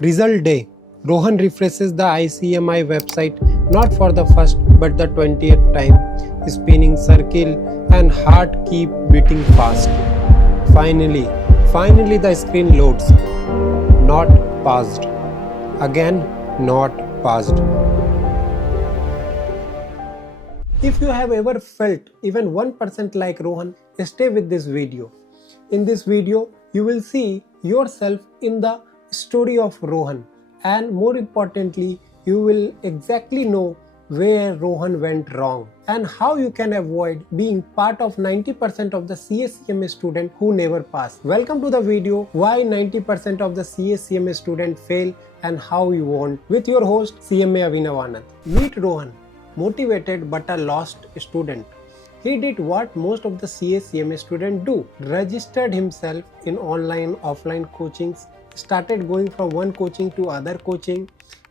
Result day. Rohan refreshes the ICMAI website not for the first but the 20th time, spinning circle and heart keep beating fast. Finally the screen loads. Not passed. Again, not passed. If you have ever felt even 1% like Rohan, stay with this video. In this video, you will see yourself in the story of Rohan, and more importantly, you will exactly know where Rohan went wrong and how you can avoid being part of 90% of the CMA student who never pass. Welcome to the video why 90% of the CMA student fail and how you won't, with your host CMA Avinavanand. Meet Rohan, motivated but a lost student. He did what most of the CMA students do, registered himself in online offline coachings, started going from one coaching to other coaching,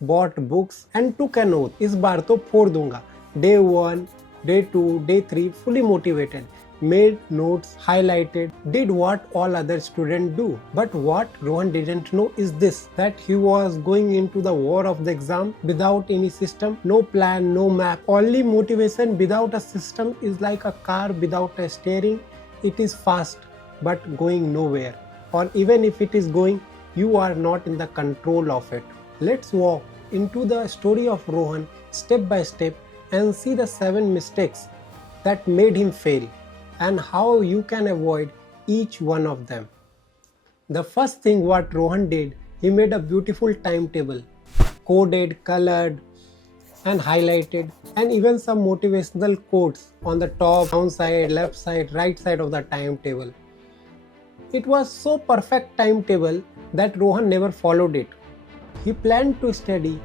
bought books and took an oath, इस बार तो फोड़ दूंगा. Day 1, Day 2, Day 3 fully motivated, made notes, highlighted, did what all other students do. But what Rohan didn't know is this, that he was going into the war of the exam without any system, no plan, no map. Only motivation without a system is like a car without a steering. It is fast but going nowhere, or even if it is going, you are not in the control of it. Let's walk into the story of Rohan step by step and see the 7 mistakes that made him fail and how you can avoid each one of them. The first thing what Rohan did, he made a beautiful timetable, coded, colored and highlighted, and even some motivational quotes on the top, down side, left side, right side of the timetable. It was so perfect timetable that Rohan never followed it. He planned to study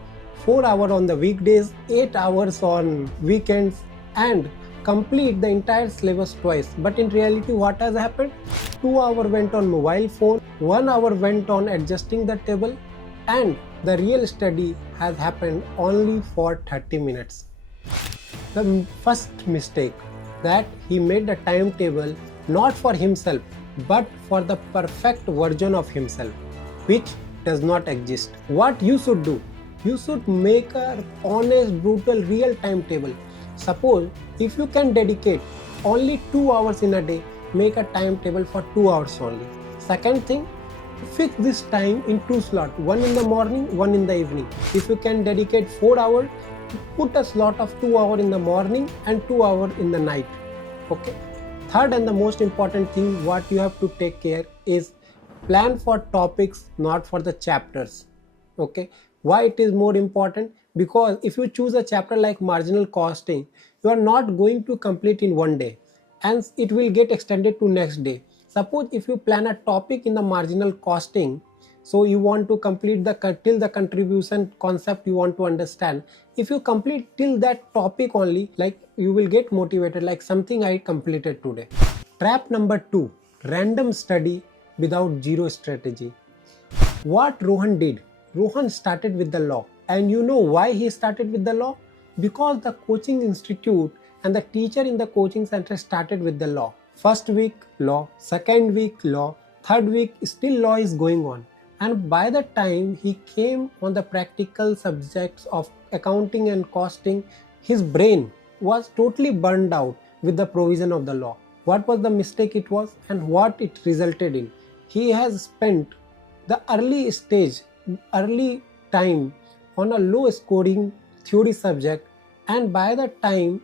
4 hours on the weekdays, 8 hours on weekends and complete the entire syllabus twice. But in reality, what has happened? 2 hours went on mobile phone, 1 hour went on adjusting the table, and the real study has happened only for 30 minutes. The first mistake, that he made the timetable not for himself but for the perfect version of himself, which does not exist. What you should do? You should make a honest, brutal, real timetable. Suppose if you can dedicate only 2 hours in a day, make a timetable for 2 hours only. Second thing, fix this time in 2 slots, one in the morning, one in the evening. If you can dedicate 4 hours, put a slot of 2 hours in the morning and 2 hours in the night. Okay. Third and the most important thing what you have to take care is plan for topics, not for the chapters. Okay. Why it is more important? Because if you choose a chapter like marginal costing, you are not going to complete in one day and it will get extended to next day. Suppose if you plan a topic in the marginal costing, so you want to complete till the contribution concept you want to understand. If you complete till that topic only, like you will get motivated, like something I completed today. Trap number 2, random study without zero strategy. What Rohan did, Rohan started with the law. And you know why he started with the law? Because the coaching institute and the teacher in the coaching center started with the law. First week law, second week law, third week still law is going on. And by the time he came on the practical subjects of accounting and costing, his brain was totally burned out with the provision of the law. What was the mistake it was and what it resulted in? He has spent the early time on a low scoring theory subject, and by the time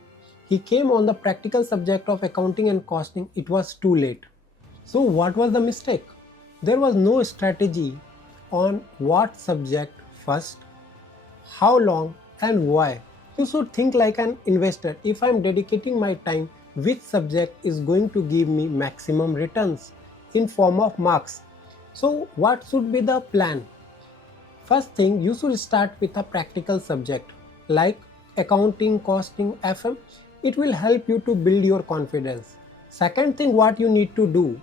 he came on the practical subject of accounting and costing, it was too late. So what was the mistake? There was no strategy on what subject first, how long and why. You should think like an investor. If I am dedicating my time, which subject is going to give me maximum returns in form of marks? So what should be the plan? First thing, you should start with a practical subject like accounting, costing, FM. It will help you to build your confidence. Second thing what you need to do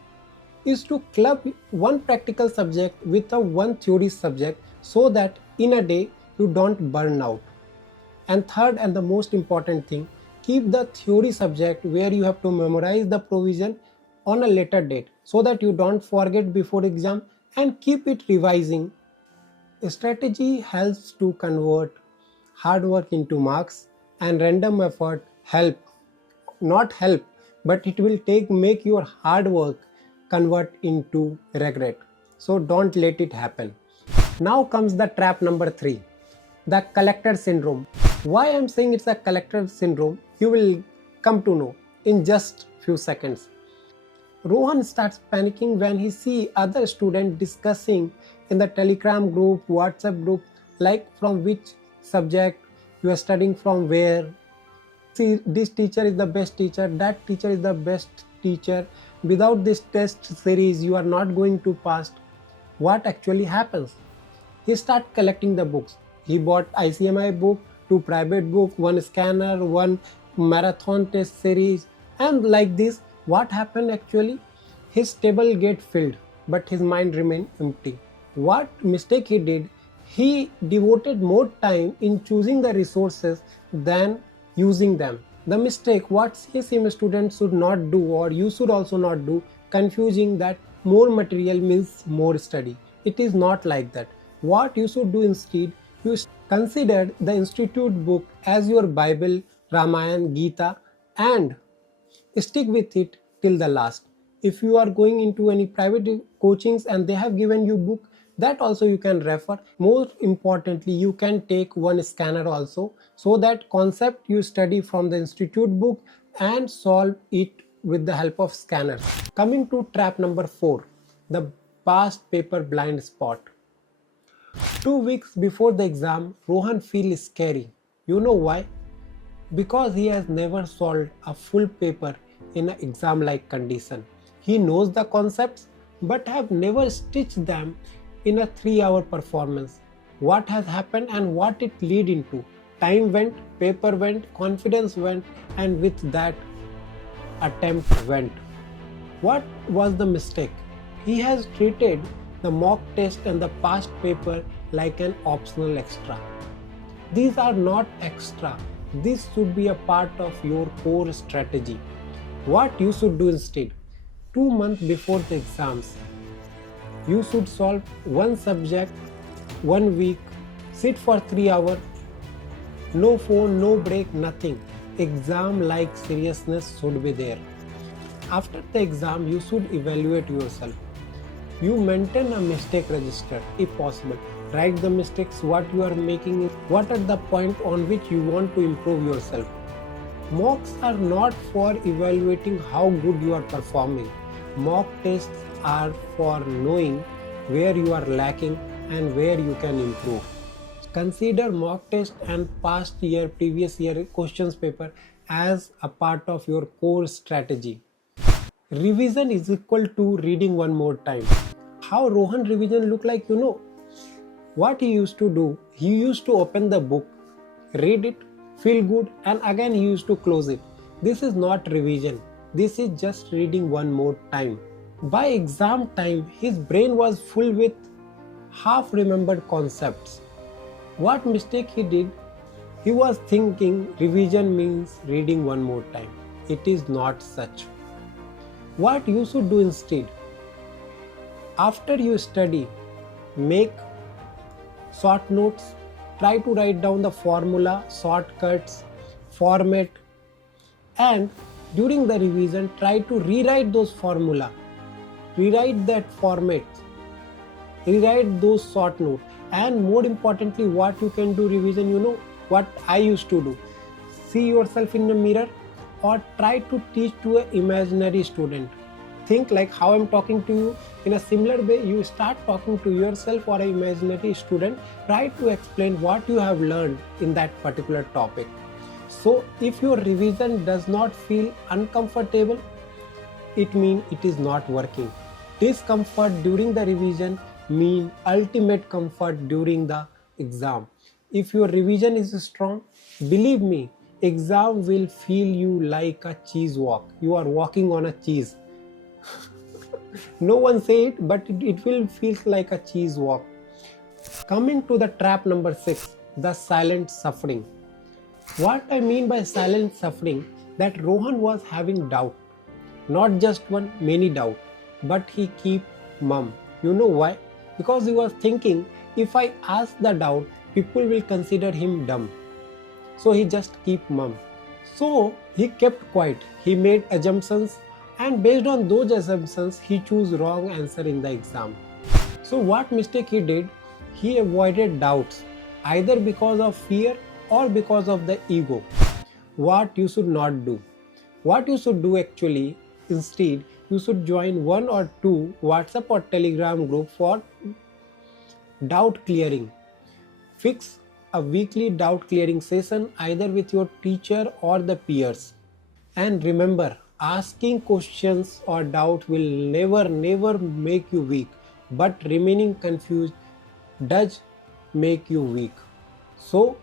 is to club one practical subject with a one theory subject so that in a day you don't burn out. And third and the most important thing, keep the theory subject where you have to memorize the provision on a later date so that you don't forget before exam, and keep it revising Strategy helps to convert hard work into marks, and random effort not help, but it will make your hard work convert into regret. So don't let it happen. Now comes the trap number 3, the collector syndrome. Why I'm saying it's a collector syndrome, you will come to know in just few seconds. Rohan starts panicking when he sees other students discussing in the Telegram group, WhatsApp group, like from which subject you are studying, from where. See, this teacher is the best teacher, that teacher is the best teacher. Without this test series, you are not going to pass. What actually happens? He starts collecting the books. He bought ICMAI book, 2 private book, 1 scanner, 1 marathon test series, and like this. What happened actually? His table get filled, but his mind remained empty. What mistake he did? He devoted more time in choosing the resources than using them. The mistake what CMA students should not do, or you should also not do, confusing that more material means more study. It is not like that. What you should do instead, you consider the institute book as your Bible, Ramayana, Gita, and stick with it till the last. If you are going into any private coachings and they have given you book, that also you can refer. Most importantly, you can take 1 scanner also, so that concept you study from the institute book and solve it with the help of scanners. Coming to trap number 4, the past paper blind spot. 2 weeks before the exam, Rohan feels scary. You know why? Because he has never solved a full paper in an exam-like condition. He knows the concepts but have never stitched them in a 3-hour performance. What has happened and what it lead into? Time went, paper went, confidence went, and with that, attempt went. What was the mistake? He has treated the mock test and the past paper like an optional extra. These are not extra. This should be a part of your core strategy. What you should do instead? 2 months before the exams, you should solve 1 subject 1 week, sit for 3 hours, no phone, no break, nothing. Exam like seriousness should be there. After the exam, you should evaluate yourself. You maintain a mistake register if possible. Write the mistakes what you are making, what are the point on which you want to improve yourself. Mocks are not for evaluating how good you are performing. Mock tests are for knowing where you are lacking and where you can improve. Consider mock test and past year, previous year questions paper as a part of your core strategy. Revision is equal to reading 1 more time. How Rohan revision look like, you know? What he used to do, he used to open the book, read it, feel good, and again he used to close it. This is not revision. This is just reading 1 more time. By exam time, his brain was full with half-remembered concepts. What mistake he did? He was thinking revision means reading 1 more time. It is not such. What you should do instead? After you study, make short notes, try to write down the formula, shortcuts, format, and during the revision, try to rewrite those formula, rewrite that format, rewrite those short notes, and more importantly, what you can do revision, you know what I used to do. See yourself in the mirror or try to teach to an imaginary student. Think like how I'm talking to you. In a similar way, you start talking to yourself or an imaginary student. Try to explain what you have learned in that particular topic. So if your revision does not feel uncomfortable, it means it is not working. Discomfort during the revision means ultimate comfort during the exam. If your revision is strong, believe me, exam will feel you like a cheese walk. You are walking on a cheese. No one say it, but it will feel like a cheese walk. Coming to the trap number 6, the silent suffering. What I mean by silent suffering, that Rohan was having doubt. Not just one, many doubt. But he keep mum. You know why? Because he was thinking if I ask the doubt, people will consider him dumb. So he just keep mum. So he kept quiet, he made assumptions, and based on those assumptions he chose wrong answer in the exam. So what mistake he did? He avoided doubts, either because of fear or because of the ego. What you should not do? What you should do actually, instead, you should join 1 or 2 WhatsApp or Telegram group for doubt clearing. Fix a weekly doubt clearing session either with your teacher or the peers. And remember, asking questions or doubt will never make you weak, but remaining confused does make you weak. So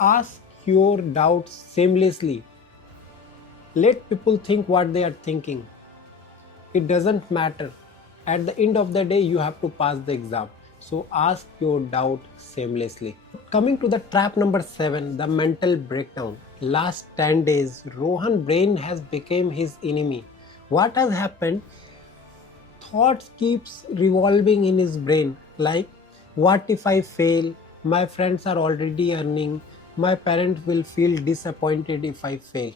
ask your doubts shamelessly. Let people think what they are thinking. It doesn't matter. At the end of the day, you have to pass the exam. So ask your doubt shamelessly. Coming to the trap number 7, the mental breakdown. Last 10 days, Rohan's brain has become his enemy. What has happened? Thoughts keeps revolving in his brain, like, what if I fail? My friends are already earning. My parents will feel disappointed if I fail.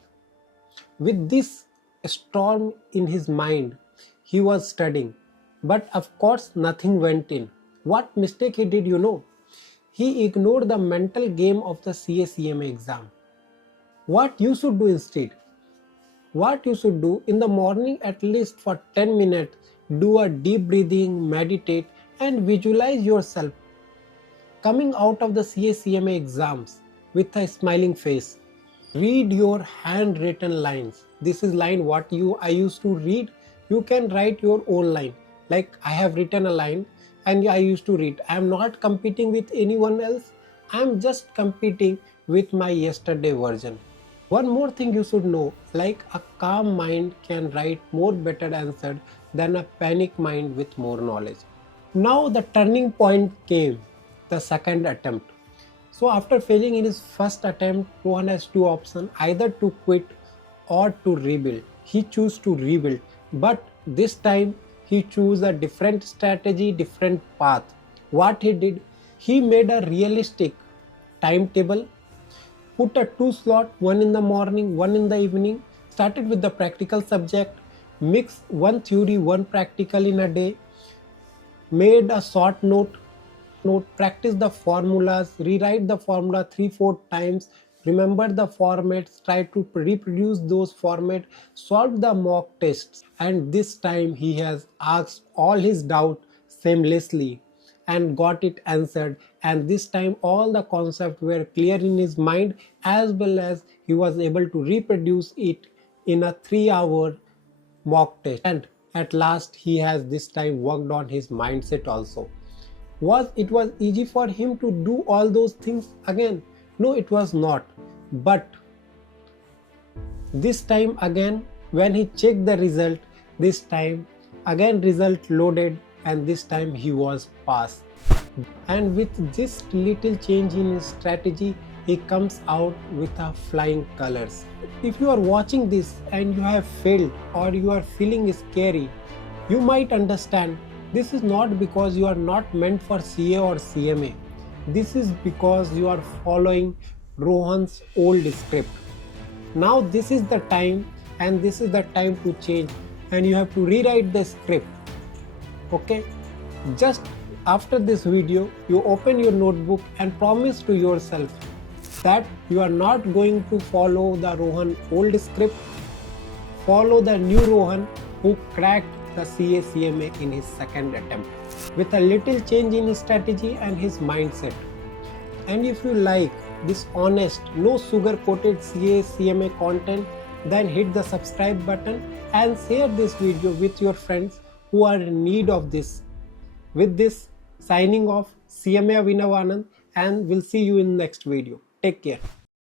With this storm in his mind, he was studying. But of course, nothing went in. What mistake he did, He ignored the mental game of the CMA exam. What you should do instead? What you should do in the morning, at least for 10 minutes, do a deep breathing, meditate, and visualize yourself coming out of the CMA exams with a smiling face. Read your handwritten lines. This is line what I used to read. You can write your own line. Like I have written a line and I used to read. I am not competing with anyone else. I am just competing with my yesterday version. One more thing you should know, like a calm mind can write more better answer than a panic mind with more knowledge. Now the turning point came, the second attempt. So after failing in his first attempt, Rohan has 2 options, either to quit or to rebuild. He chose to rebuild, but this time he chose a different strategy, different path. What he did, he made a realistic timetable, put a 2 slot, 1 in the morning, 1 in the evening, started with the practical subject, mix 1 theory, 1 practical in a day, made a short note, practice the formulas, rewrite the formula 3-4 times, remember the formats, try to reproduce those formats, solve the mock tests, and this time he has asked all his doubt shamelessly and got it answered, and this time all the concepts were clear in his mind, as well as he was able to reproduce it in a 3-hour mock test. And at last he has this time worked on his mindset also. It was easy for him to do all those things again? No, it was not. But this time again, when he checked the result, this time again result loaded, and this time he was passed. And with this little change in his strategy, he comes out with a flying colors. If you are watching this and you have failed or you are feeling scary, you might understand this is not because you are not meant for CA or CMA. This is because you are following Rohan's old script. Now this is the time, and this is the time to change, and you have to rewrite the script. Okay? Just after this video, you open your notebook and promise to yourself that you are not going to follow the Rohan old script. Follow the new Rohan who cracked the CMA in his second attempt with a little change in his strategy and his mindset. And if you like this honest, no sugar coated CMA content, then hit the subscribe button and share this video with your friends who are in need of this. With this, signing off, CMA Abhinav Anand, and we'll see you in the next video. Take care.